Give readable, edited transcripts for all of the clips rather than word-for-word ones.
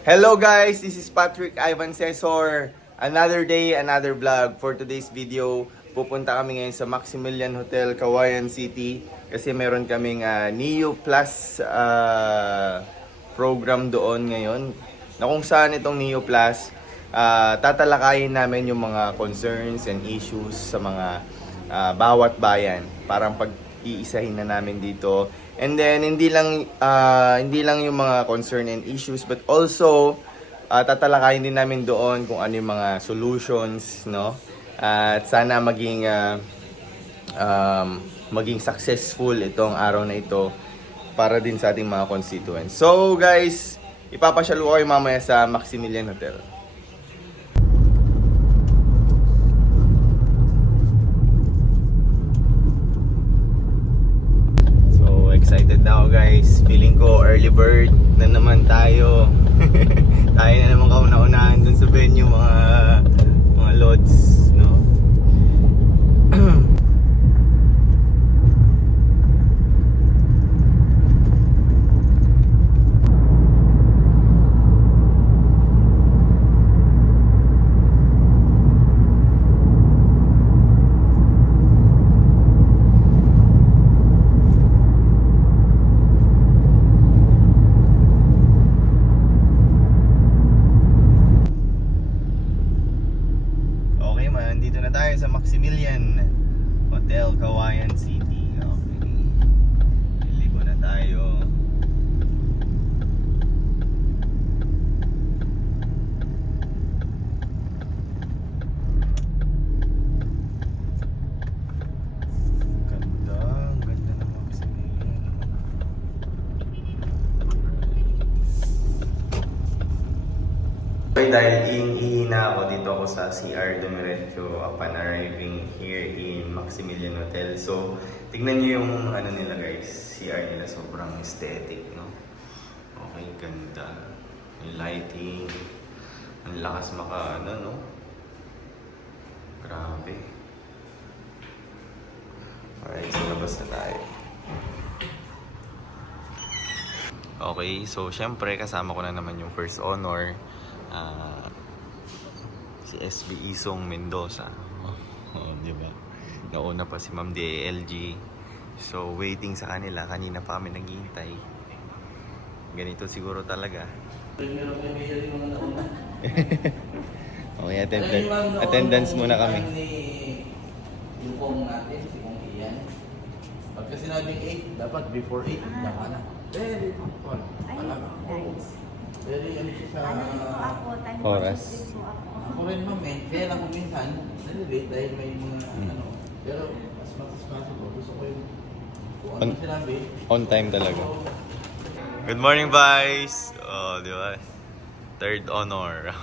Hello guys, this is Patrick Ivan Cesor. Another day, another vlog. For today's video, pupunta kami ngayon sa Maximilian Hotel, Cauayan City. Kasi meron kaming Neo Plus program doon ngayon. Na kung saan itong Neo Plus, tatalakayin namin yung mga concerns and issues sa mga bawat bayan. Parang pag-iisahin na namin dito. And then hindi lang yung mga concern and issues, but also tatalakayin din namin doon kung ano yung mga solutions, no? At sana maging successful itong araw na ito para din sa ating mga constituents. So guys, ipapasyal ko kayo mamaya sa Maximilian Hotel. Excited na ako guys. Feeling ko early bird na naman tayo. Tayo na naman kauna-unahan dun sa venue, mga lods, no? Dito na tayo sa Maximilian Hotel, Cauayan City. Okay. Ligo na tayo. Ganda ng Maximilian. Okay, dahil ihina ako dito ako sa CR Dumiretso upon arriving here in Maximilian Hotel. So, tignan nyo yung ano nila guys, CR nila sobrang aesthetic, no? Okay, ganda. Yung lighting, ang lakas no? Grabe. Alright, so labas na tayo. Okay, so syempre kasama ko na naman yung first honor. Si SB Isong Mendoza. Di ba? Nauna pa si Ma'am DLG. So waiting sa kanila. Kanina pa kami naghihintay. Ganito siguro talaga. Okay, attendance muna kami. Yung kong natin, si Kong Ian. Pagka sinabing 8, dapat before 8, naka na. Very fun. Nice. Very ano siya sa... Ano din po ako, time Oras. din po ako. Ako rin ma'am eh. Kaya lang kung minsan, nalilate dahil may mga ano. Pero as much as possible, gusto ko yung kung ano sinabi. On time talaga. Good morning, boys! Oh, di ba? Third honor.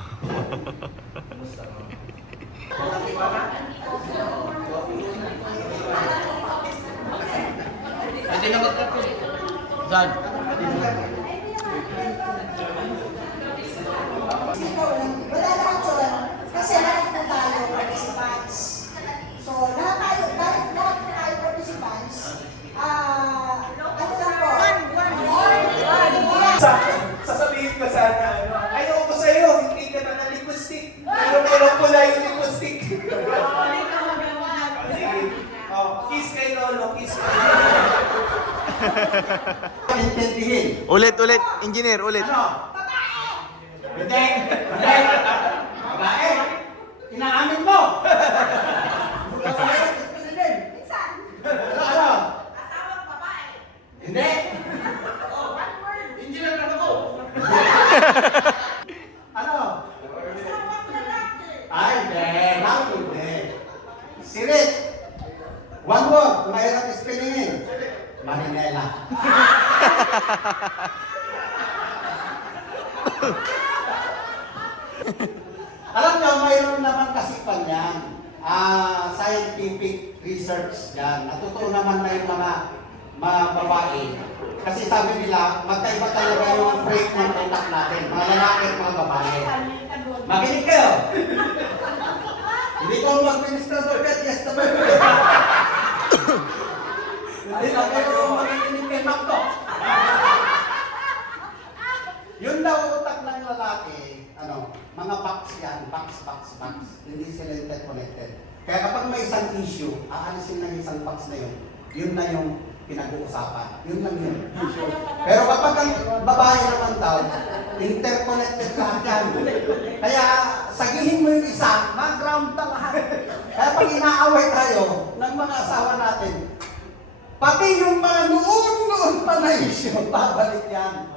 Pwede na magkapo. Saan? Wala lahat yun. Kasi lahat na tayo participants. So, lahat tayo participants. Ano lang po? Sasabihin ka sana, ayaw ko sa'yo, hindi ka na lipstick. Pero meron pula yung lipstick. Kiss kay Lolo, kiss kay Lolo. Intindihin. Ulit, engineer, ulit. Ano? Hindi! Babae! Inaamin mo! Minsan. Ano? Asawang babae. Hindi! One word. Engineer na ako! Ano? Asawang lalaki. Ay, hindi! Sirit! One word, mahirap spellingin. Marinela. Alam nyo, mayroon naman kasi pa yan. Scientific research yan. Natutunan naman na yung mga babae. Kasi sabi nila, magkaiba talaga yung break ng utak natin. Mga lalaki at mga babae. Makinig kayo! Hindi ko mag-minister to bed, yes to bed. Hindi na kayo makikinig kay Macdo. Yun daw utak lang lalaki, mga box yan, box. Hindi sila interconnected. Kaya kapag may isang issue, aalisin ng isang box na yun na yung pinag-uusapan. Yun lang yun. Pero kapag ang babae naman daw, interconnected lahat yan. Kaya sagihin mo yung isa, mag-ground na lahat. Kaya pag inaaway tayo ng mga asawa natin, pati yung mga noon pa na issue, babalik yan.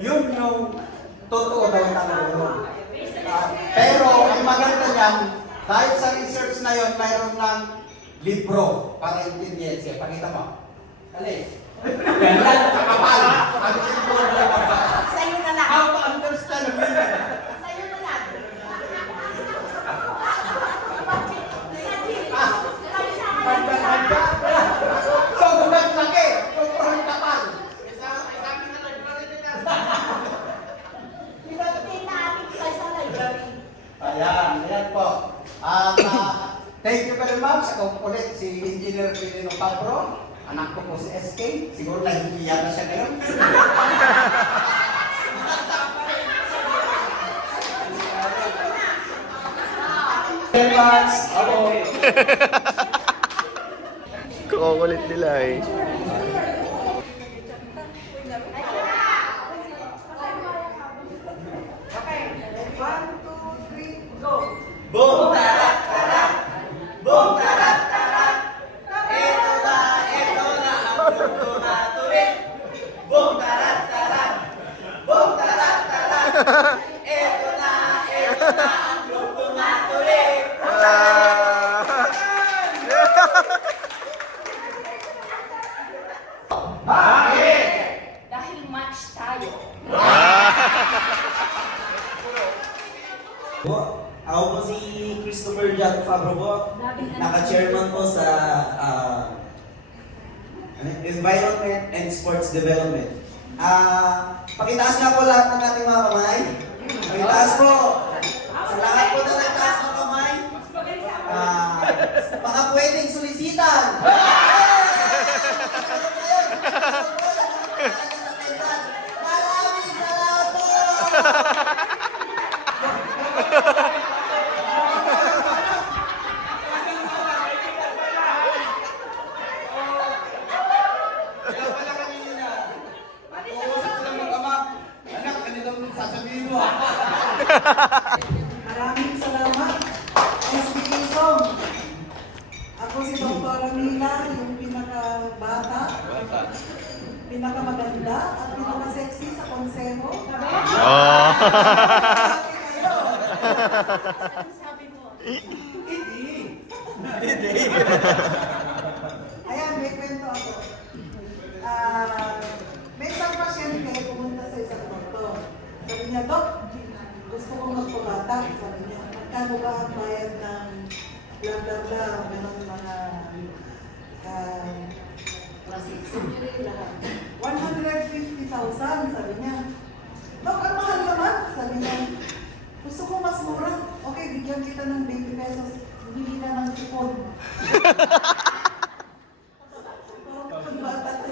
Yun yung totoo daw tanong. Pero ang maganda niyan, dahil sa research na yun, mayroon ng libro para intindihan siya. Pakita mo. Kali. Kapal. Sa'yo na lang. How to understand women. Sa'yo na lang. So, gumat laki. Sobrang kapal. Pinaatin tayo sa library. Ayan po. Thank you very much. Ako ulit si Engineer Pilino Pabro. Anak ko po si SK. Siguro nahihiya na siya ngayon. Very much. Ako. Kukulit nila eh. Boom! Tarak! Tarak! Boom! Tarak! Tarak! Ito na ang mundo na tuloy. Boom! Tarak! Tarak! Boom! Tarak! Tarak! Ito na ang mundo na tuloy. Dahil match tayo. Po, ako po si Christopher Jack Fabro po. Naka-chairman po sa Environment and Sports Development. Pakitaas nga po lahat ng ating mga kamay. Pakitaas po. Sa lahat po na nagtaas ng kamay. Baka pwedeng solisitan. Maraming salamat po. Maraming salamat. Education. Ako si Dr. Mila, yung pinaka-bata, pinaka-maganda, at pinaka-sexy sa konseho. Oh. Sabi mo. Ayan, may kwento ako. May isang pasyente pumunta sa isang doktor. Sabi niya, Dok, gusto kong magpabata. Sabi niya, magkano ba ang bayad ng bla bla bla, ganun mga plastic surgery lahat. 150,000, sabi niya. Dok, ang mahal naman, sabi niya. Gusto ko mas mura. Okay, bigyan kita ng 20 pesos. Bili na ng sipon. Ang bata ko.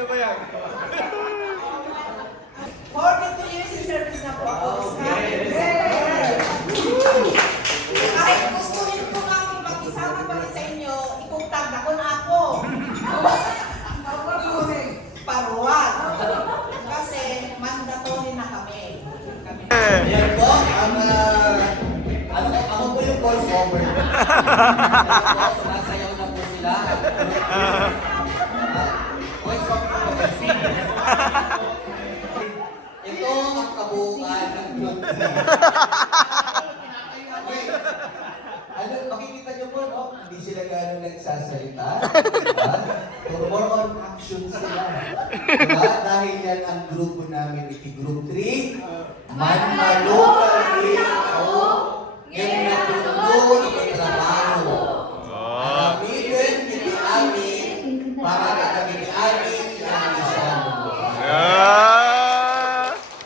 Nabayag. 42 years in service na po ako. Kahit gusto rin po namin mag-isama pa rin sa inyo, itutag ako na ako. Paruan. Kasi mandatory na kami. Ayan po, ako po yung voice over. Sumasayaw na po sila. Voice over po kasi. Ito ang kabuuan ng group. Makikita niyo po, no? Hindi sila gano'ng nagsasalita. Diba? More on action sila. Diba? Dahil yan ang grupo namin, Group 3. Manmalukal ako, yung natutulog ang trabaho. Alamigin, hindi amin, para kami amin, kami siya.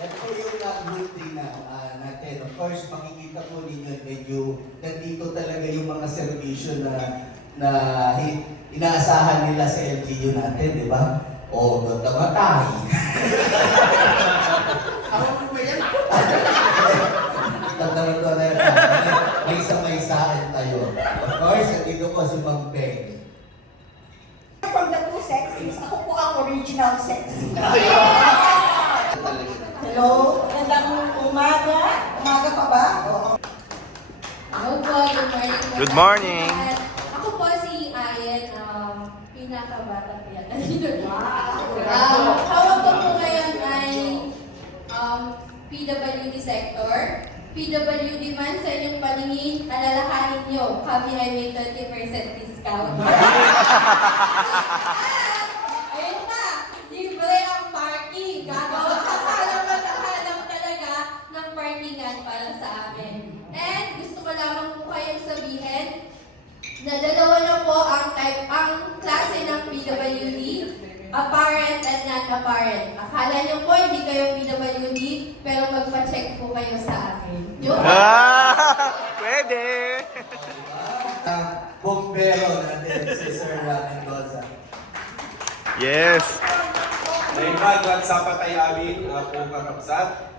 Yan po yung Group 3 na natin. course, makikita po ninyo medyo nandito talaga yung mga servisyo na inaasahan nila sa LGU natin, di ba? O, namatay. Ako po yan. Tandaan ko na may isa-maisahan tayo. Of course, nandito po si Ma'am Peng. From the two sexes, ako po ang original sexy. Hello, magandang umaga. Umaga pa ba? Oo. Hello po, good morning po. Good morning. sa lahat. Ako po si Ayen, pinakabata po yan. Hawak ko po ngayon ay PWD sector. PWD man sa inyong paningin, alalahanin nyo, kami ay may 30% discount. Ayun na, libre ang parking. Gagawa ka halam talaga ng parkingan para sa amin. And gusto ko lamang po kayong sabihin na dalawa na po ang klase ng PWD, apparent and non-apparent. Akala nyo po hindi kayo PWD, pero magpa-check po kayo sa akin. Yung Pwede! Bombero natin, si Sir Mendoza. Yes! Naimag at sa patay amin po kakapsat.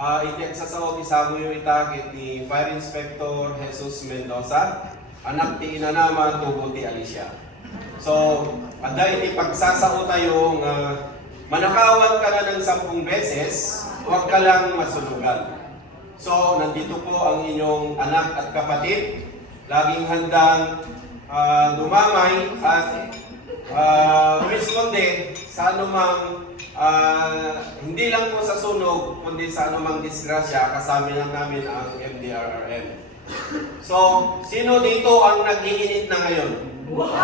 Itiyak sa ofisa mo yung itakit ni Fire Inspector Jesus Mendoza, anak ti ina naman tubo ti Alicia. So, aday ipagsasao tayong manakawan ka na ng 10 beses, huwag ka lang masulugan. So, nandito po ang inyong anak at kapatid, laging handang dumamay at responde sa anumang hindi lang po sa sunog, kundi sa anumang disgrasya, kasama lang namin ang MDRRM. So, sino dito ang nag-iinit na ngayon? Marami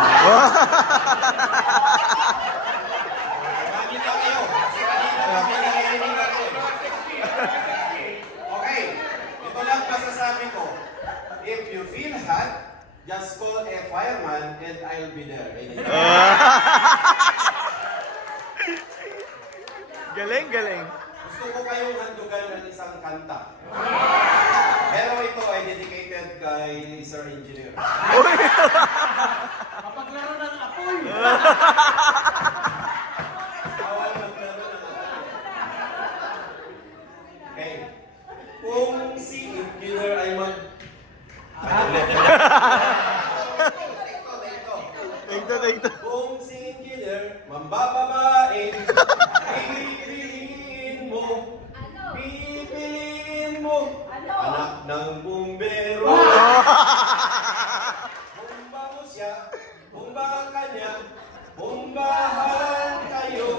na kayo. Kasi kanina kami nag-iinit natin. Okay, ito lang masasabi ko. If you feel hot, just call a fireman and I'll be there. Galing, galing. Gusto ko kayong handugan ng isang kanta. Pero ito ay dedicated kay Sir Engineer. Mapaglaro ng apoy! Bawal maglaro ng apoy. Okay. Kung si Engineer ay Tingto. Kung si Engineer mambababae, pipiliin mo. Pipiliin mo. Anak ng bumbero. Bomba mo siya, bomba ka niya, bombahan kayo.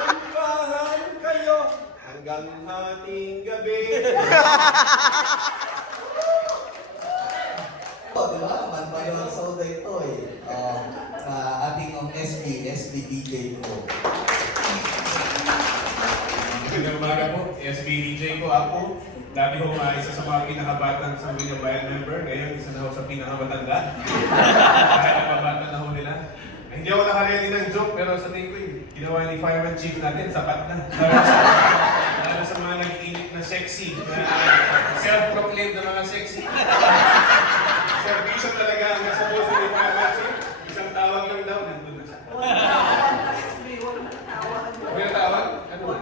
Bombahan kayo hanggang hating gabi. Di ba? Manbayon Soda ito eh. Ating SB DJ ko. Magandang umaga po, SBDJ ko ako. Dati ho isa sa mga pinakabatang sa William Bayan member, ngayon isa na ho sa pinakamatanda. Kahit nakabata na ho nila. Hindi ako nakaredy ng joke, pero sa tingin ko ginawa ni Fireman Chief natin, sapat na. Lalo sa mga nag-iinit na sexy, na self-proclaimed na mga sexy. Servisyo talaga ang nasa puso ni Fireman Chief. Isang tawag lang daw, nandun na siya. May tawag? Ano ba?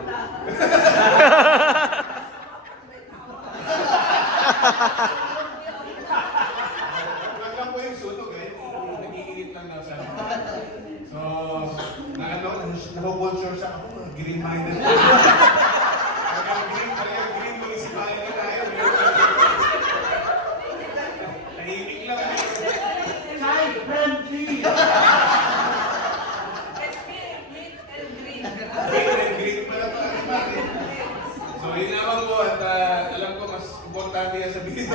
Wag lang po yung sunog eh. Nag-iinit lang daw siya. So, nako-culture siya ako, green-minded. Green municipality na tayo. Tahimik lang. Green pala pala. So, yun naman po at alam ko mas importante yan sa video.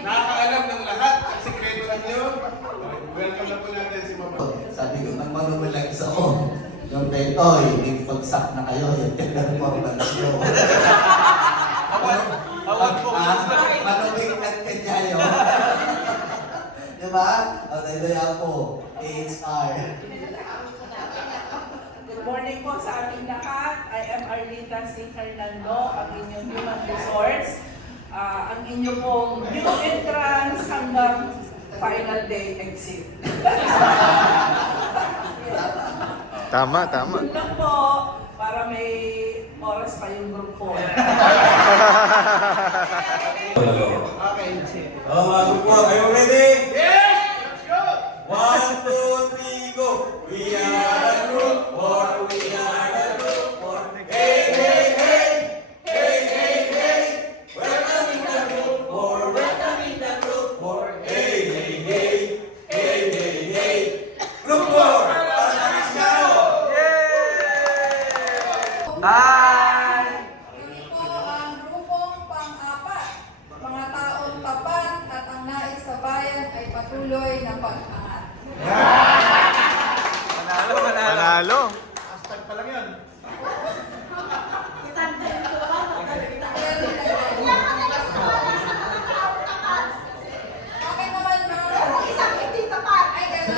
Nakakaalam ng lahat ang sikreto ninyo. Welcome na po natin si Mama. Sabi ko, nang manumalag sa o. Yung Betoy, may pagsak na kayo. Yung performance nyo. Awag po. Manubingkat ka dyan yun. Diba? O, tayo ako. AHR. Good morning po sa aming lahat. I am Arlita C. Fernando, ang inyong human resource. Ang inyong pong new entrance hanggang final day exit. Tama, tama. Yun lang po, para may oras pa yung group 4. Mga group 4, are you ready? Yes! Let's go! 1, 2, 3, go! We are a group 4, we are a group 4. Hey, hey, hey! Hey, hey, hey! Welcome in the group 4, welcome in the group 4. Hey, hey, hey! Hey, hey, hey! Group 4! Panalis ka! Hi! Kami po ang grupong pang-apat. Mga taong tapat at ang nais sa bayan ay patuloy na pag-angat. Panalo! Bakit naman mga... Isang hindi tapat. Ay, ganun.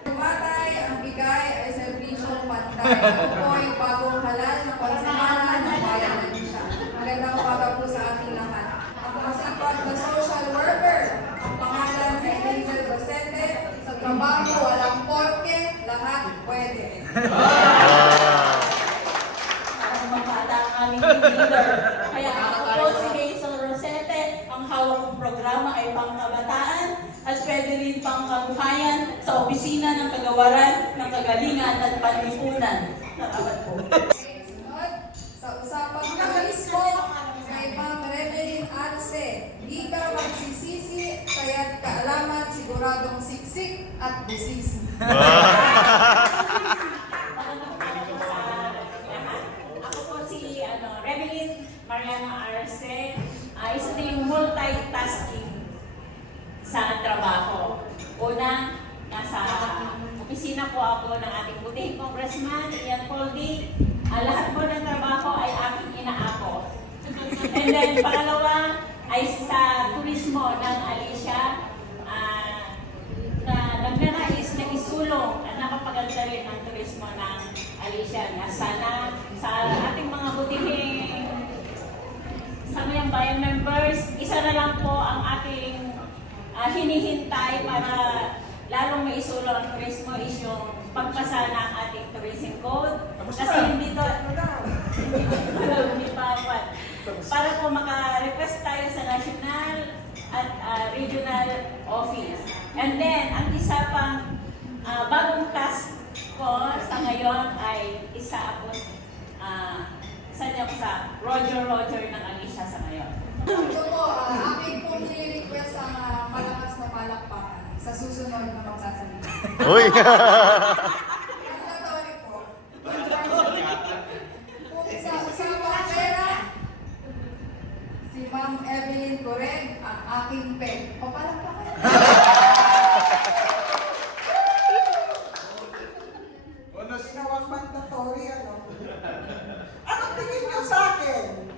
Tumatay, ang bigay ay serbisyong pantay. Ito po ay bagong halal na konsimana ng bayan ng Isya. Magandang umaga po sa ating lahat. Ang masipag na social worker, ang pangalan ay Angel Rosete. Sa trabaho, walang porke, lahat pwede. Ang mabata ang aming leader. Kaya ako po si Hazel Rosete. Ang hawak kong programa ay pangkabataan at pwede rin pangkabuhayan sa opisina ng kagawaran ng kagalingan at panlipunan. Salamat po. Sunod, sa usapang turismo, kay Ma'am Remelin Arce, di ka magsisisi, kaya't kaalaman siguradong siksik at busisi. Ako po si Remelin Mariana Arce. Isa na yung multitasking sa trabaho. Una, nasa opisina po ako ng ating butihing congressman, Ian Poldi. Lahat po ng trabaho ay aking inaako. And then, pangalawa ay sa turismo ng Alicia na nagnanais na isulong at napapaganda rin ang turismo ng Alicia. Na sana sa ating mga butihing Samayang Bayan members, isa na lang po ang ating hinihintay para lalong maisulong ang turismo is yung pagpasa ng ating tourism code. Kasi hindi to, hindi pa para po maka-request tayo sa national at regional office. And then, ang isa pang bagong task ko sa ngayon ay isa ako sa Roger ng Alicia sa ngayon. Ito po, aking pong nire-request ang malakas na palakpakan sa susunod na magsasalita. Uy! Mandatory po. Kung sa usapang pera, si Ma'am Evelyn Correg, ang aking peg. O palakpakan. Sinawang mandatory, ano? Anong tingin niyo sa akin?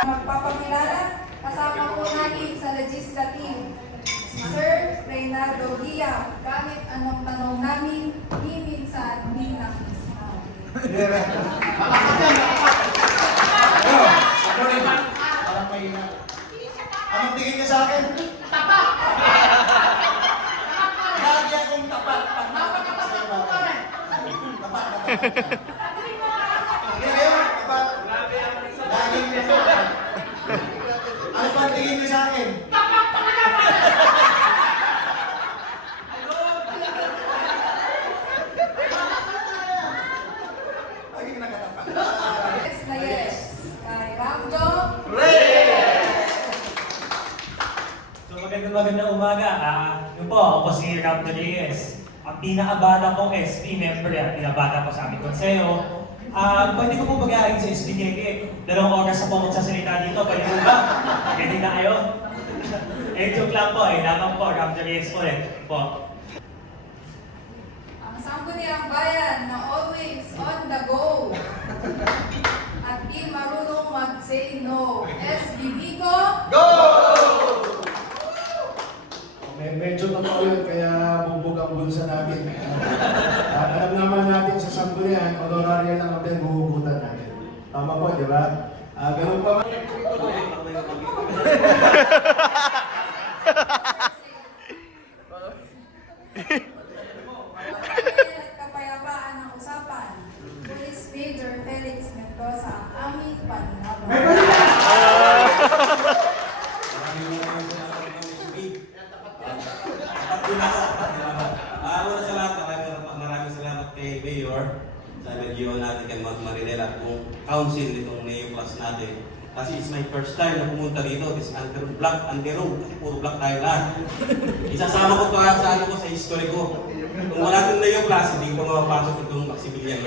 Magpapakilala, kasama po natin sa legislative, si Sir Reynaldo Guia. Gamit anong tanong namin, di minsan, di na minsan. Anong tingin niyo sa akin? Tapat! Lagi akong tapat. Tapat. Hindi kayo, tapat. Lagi niyo tapat. Ano pa ang tingin niyo sa akin? Tapat talaga! Lagi nakatapat. Yes na yes. Kay Ramjo, So magandang umaga. Yun po, ako po si Ram Rodriguez. Ang pinakabata kong SP member at pinabata ko sa aming konseyo. Pwede ko po bagayin sa SPKK. 2 oras na po magsasalita dito. Pwede po ba? Ready na kayo? joke lang po, lamang po, Raptor Reyes po po. Ang sangguniang bayan na always on the go. At di marunong mag-say no. SBB ko. Medyo totoo yun, kaya bubog ang bulsa natin. Alam naman natin sa Sangguniang, honoraria lang ang pinaghuhugutan natin. Tama po, di ba? Ganun pa man. At kapayapaan ng usapan. Police Major Felix Mendoza, ang aming panlaban. Maraming salamat kay Mayor sa nag-iwan natin kay Ma'am Marinela at kung council nitong Neo Plus natin. Kasi it's my first time na pumunta dito. It's under room. Kasi puro black tayo lahat. Isasama ko pa sa ano ko sa history ko. Kung wala itong Neo Plus, hindi ko mapapasok itong Maximilian.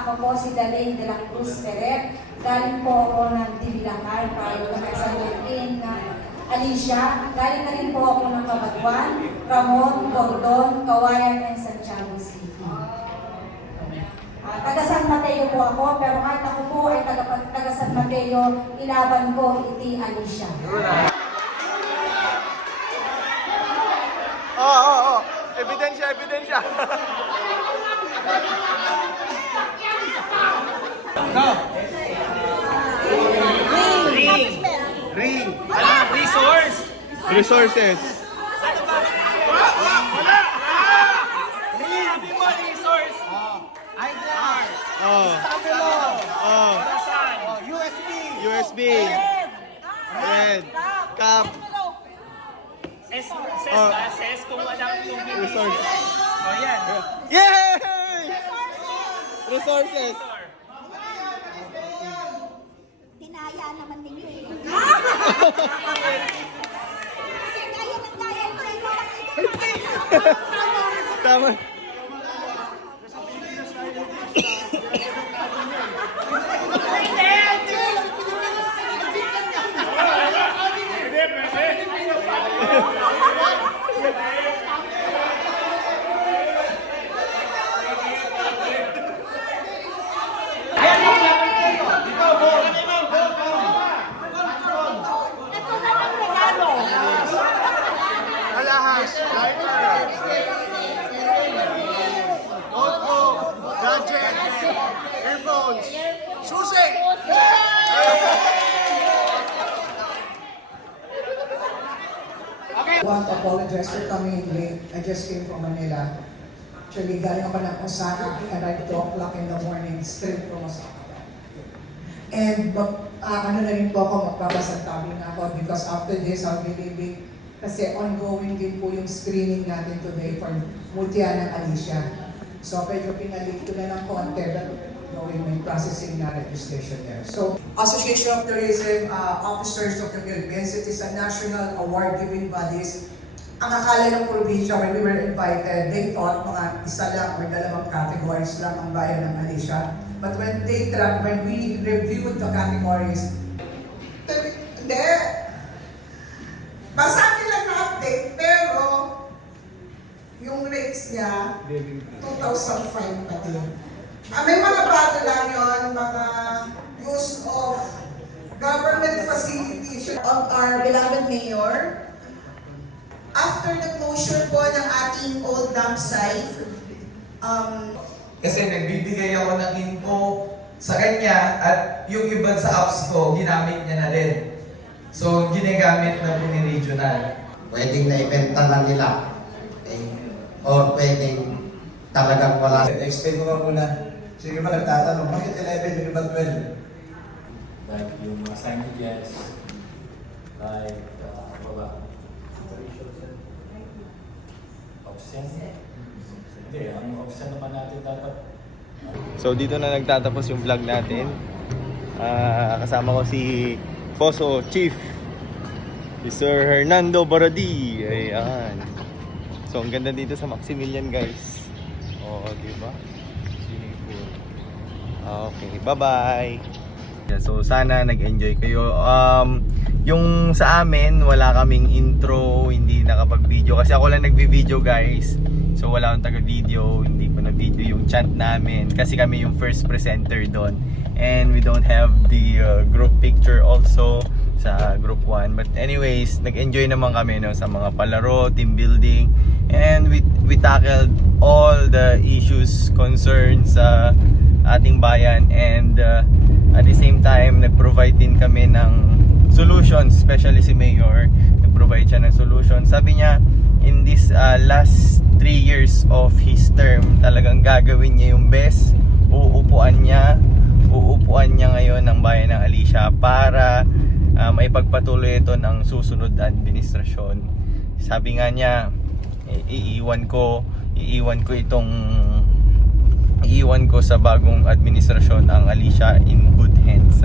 Ako po si Dalene de la Cruz Ferrer. Galing po ako ng Dibilacay para sa Martin na Alicia. Galing na rin po ako ng Cabanatuan, Ramon, Gordon, Kawayan, and Santiago City. Taga San Mateo po ako, pero kahit ako po ay taga San Mateo, ilaban ko iti Alicia. Oo. Ebidensya. Ring. Resources. USB. Red. Cup. Ses kung walang Resources. Oh, yan. Yay! Resources. Tinaya naman ninyo eh. Kasi kayo ng daya ito, Tama. Alahas. Notebook. Gadget. Earphones. Susi. I want to apologize for coming in late. I just came from Manila. Actually, galing ako ng Osaka. I arrived 2 o'clock in the morning, straight from Osaka. And ano na rin po ako, magpapasantabi na ako because after this, I'll be leaving. Kasi ongoing din po yung screening natin today for Mutya ng Alicia. So, medyo pinalik ko na ng konti that going may processing na registration there. So, Association of Tourism Officers of the Philippines, it is a national award-giving bodies. Ang akala ng probinsya, when we were invited, they thought mga isa lang or 2 categories lang ang bayan ng Alicia. But when we reviewed the categories, hindi. Basta nila na-update, pero yung rates niya, 2005 pa din. May mga bago lang yun, mga use of government facilities of our beloved mayor. After the closure po ng ating old dump site, Kasi nagbibigay ako ng info sa kanya at yung iba sa apps ko, ginamit niya na din. So, ginagamit na po ni regional. Pwedeng na-ibenta na nila. Or pwedeng talagang wala. Explain ko nga muna. Sige ba nagtatanong, bakit 11 yung iba 12? Like yung mga signages, like, option. Hindi, ang option naman natin dapat. So dito na nagtatapos yung vlog natin. Kasama ko si Poso Chief, si Sir Hernando Borodi. Ayan. So ang ganda dito sa Maximilian, guys. Oh, di ba? Swimming pool. Okay, bye-bye. So sana nag-enjoy kayo. Yung sa amin, wala kaming intro, hindi nakapag-video kasi ako lang nagvi-video guys. So wala akong taga-video, hindi ko na-video yung chant namin kasi kami yung first presenter doon. And we don't have the group picture also sa group 1. But anyways, nag-enjoy naman kami no, sa mga palaro, team building. And we tackled all the issues, concerns sa ating bayan. And at the same time, nag-provide din kami ng solutions, especially si Mayor. Nag-provide siya ng solution. Sabi niya, in this last 3 years of his term, talagang gagawin niya yung best. Uupuan niya ngayon ng bayan ng Alicia para maipagpatuloy ito ng susunod na administrasyon. Sabi nga niya, iiwan ko sa bagong administrasyon ang Alicia in good hands.